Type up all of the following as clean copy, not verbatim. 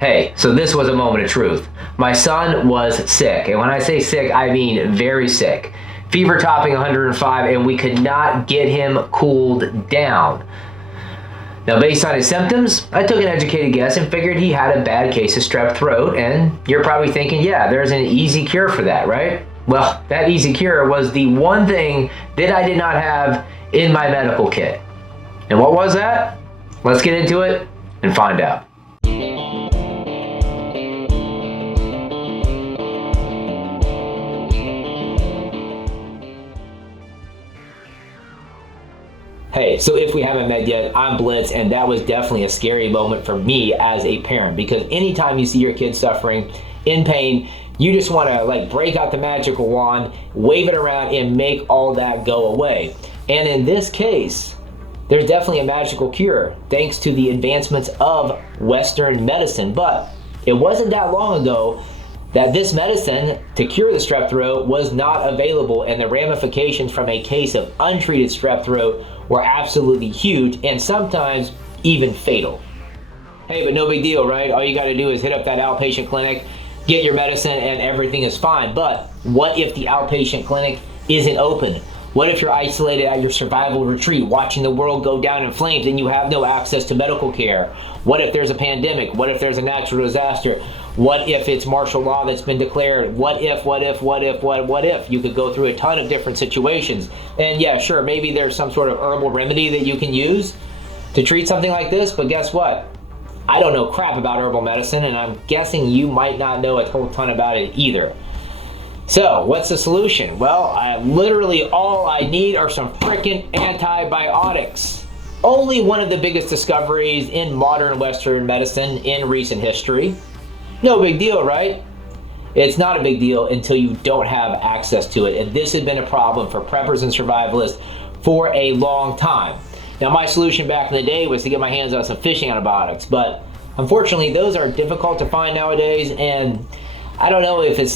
Hey, so this was a moment of truth. My son was sick, and when I say sick, I mean very sick. Fever topping 105, and we could not get him cooled down. Now, based on his symptoms, I took an educated guess and figured he had a bad case of strep throat, and you're probably thinking, yeah, there's an easy cure for that, right? Well, that easy cure was the one thing that I did not have in my medical kit. And what was that? Let's get into it and find out. Hey, so if we haven't met yet, I'm Blitz, and that was definitely a scary moment for me as a parent, because anytime you see your kid suffering, in pain, you just want to break out the magical wand, wave it around, and make all that go away. And in this case, there's definitely a magical cure thanks to the advancements of Western medicine. But it wasn't that long ago that this medicine to cure the strep throat was not available, and the ramifications from a case of untreated strep throat were absolutely huge and sometimes even fatal. Hey, but no big deal, right? All you got to do is hit up that outpatient clinic, get your medicine, and everything is fine. But what if the outpatient clinic isn't open? What if you're isolated at your survival retreat watching the world go down in flames and you have no access to medical care? What if there's a pandemic? What if there's a natural disaster? What if it's martial law that's been declared? What if? You could go through a ton of different situations. And yeah, sure, maybe there's some sort of herbal remedy that you can use to treat something like this, but guess what? I don't know crap about herbal medicine, and I'm guessing you might not know a whole ton about it either. So, what's the solution? Well, literally all I need are some freaking antibiotics. Only one of the biggest discoveries in modern Western medicine in recent history. No big deal, right? It's not a big deal until you don't have access to it, and this has been a problem for preppers and survivalists for a long time. Now, my solution back in the day was to get my hands on some fishing antibiotics, but unfortunately those are difficult to find nowadays, and I don't know if it's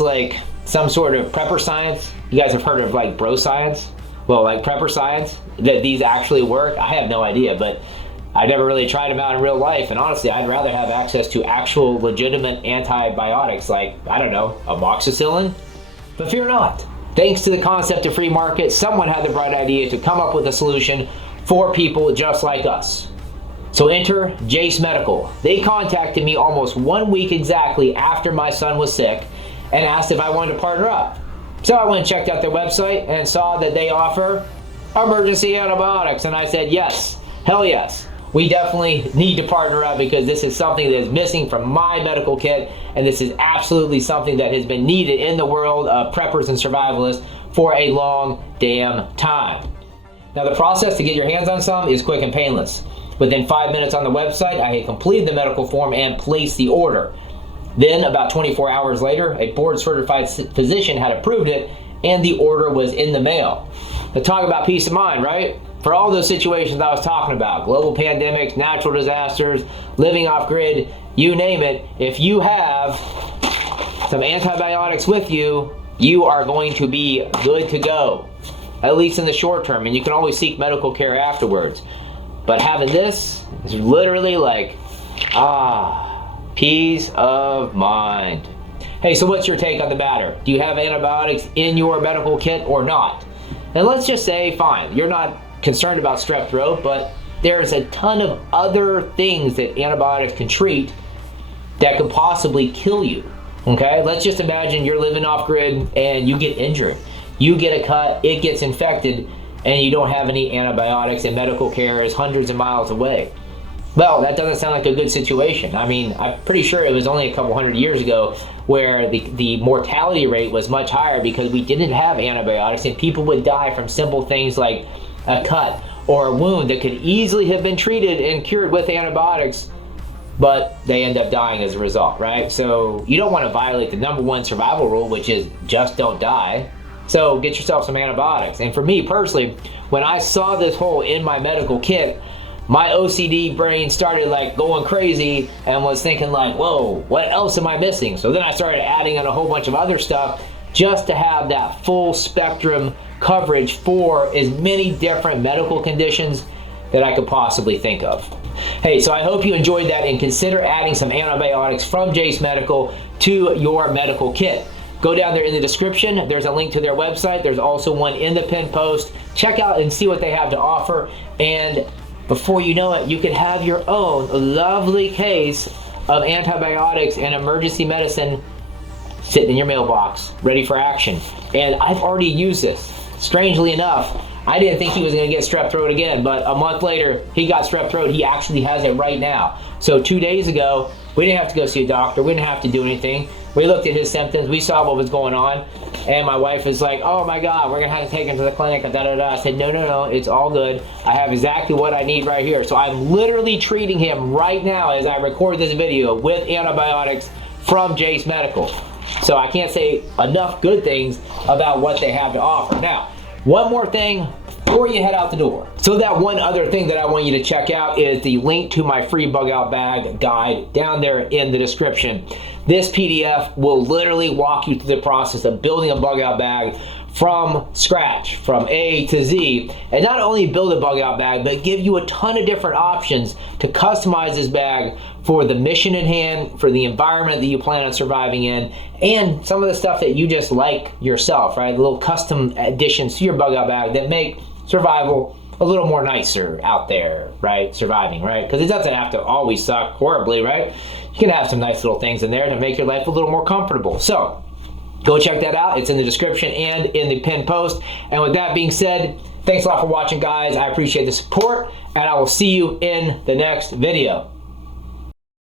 some sort of prepper science. You guys have heard of bro science? Well, prepper science, that these actually work? I have no idea, but I've never really tried them out in real life, and honestly, I'd rather have access to actual legitimate antibiotics I don't know, amoxicillin? But fear not. Thanks to the concept of free market, someone had the bright idea to come up with a solution for people just like us. So enter Jace Medical. They contacted me almost 1 week exactly after my son was sick and asked if I wanted to partner up. So I went and checked out their website and saw that they offer emergency antibiotics, and I said yes, hell yes. We definitely need to partner up because this is something that is missing from my medical kit, and this is absolutely something that has been needed in the world of preppers and survivalists for a long damn time. Now, the process to get your hands on some is quick and painless. Within 5 minutes on the website, I had completed the medical form and placed the order. Then, about 24 hours later, a board-certified physician had approved it, and the order was in the mail. Now, talk about peace of mind, right? For all those situations I was talking about, global pandemics, natural disasters, living off grid, you name it, if you have some antibiotics with you, you are going to be good to go, at least in the short term, and you can always seek medical care afterwards. But having this is literally peace of mind. Hey, so what's your take on the matter? Do you have antibiotics in your medical kit or not? And let's just say, fine, you're not concerned about strep throat, but there's a ton of other things that antibiotics can treat that could possibly kill you. Okay, let's just imagine you're living off grid and you get injured. You get a cut, it gets infected, and you don't have any antibiotics, and medical care is hundreds of miles away. Well, that doesn't sound like a good situation. I mean, I'm pretty sure it was only a couple hundred years ago where the mortality rate was much higher because we didn't have antibiotics, and people would die from simple things like a cut or a wound that could easily have been treated and cured with antibiotics, but they end up dying as a result, right? So you don't want to violate the number one survival rule, which is just don't die. So get yourself some antibiotics. And for me personally, when I saw this hole in my medical kit, my OCD brain started going crazy and was thinking whoa, what else am I missing? So then I started adding in a whole bunch of other stuff just to have that full spectrum coverage for as many different medical conditions that I could possibly think of. Hey, so I hope you enjoyed that, and consider adding some antibiotics from Jace Medical to your medical kit. Go down there in the description. There's a link to their website. There's also one in the pinned post. Check out and see what they have to offer. And before you know it, you could have your own lovely case of antibiotics and emergency medicine sitting in your mailbox, ready for action. And I've already used this. Strangely enough, I didn't think he was going to get strep throat again, but a month later, he got strep throat. He actually has it right now. So 2 days ago, we didn't have to go see a doctor. We didn't have to do anything. We looked at his symptoms. We saw what was going on. And my wife was like, oh my God, we're going to have to take him to the clinic. And I said, no, it's all good. I have exactly what I need right here. So I'm literally treating him right now as I record this video with antibiotics from Jace Medical. So I can't say enough good things about what they have to offer. Now, one more thing before you head out the door. So that one other thing that I want you to check out is the link to my free bug out bag guide down there in the description. This PDF will literally walk you through the process of building a bug out bag from scratch, from A to Z, and not only build a bug out bag, but give you a ton of different options to customize this bag for the mission at hand, for the environment that you plan on surviving in, and some of the stuff that you just like yourself, right? The little custom additions to your bug out bag that make survival a little more nicer out there, right? Surviving, right? Because it doesn't have to always suck horribly, right? You can have some nice little things in there to make your life a little more comfortable. So go check that out. It's in the description and in the pinned post. And with that being said, thanks a lot for watching, guys. I appreciate the support, and I will see you in the next video.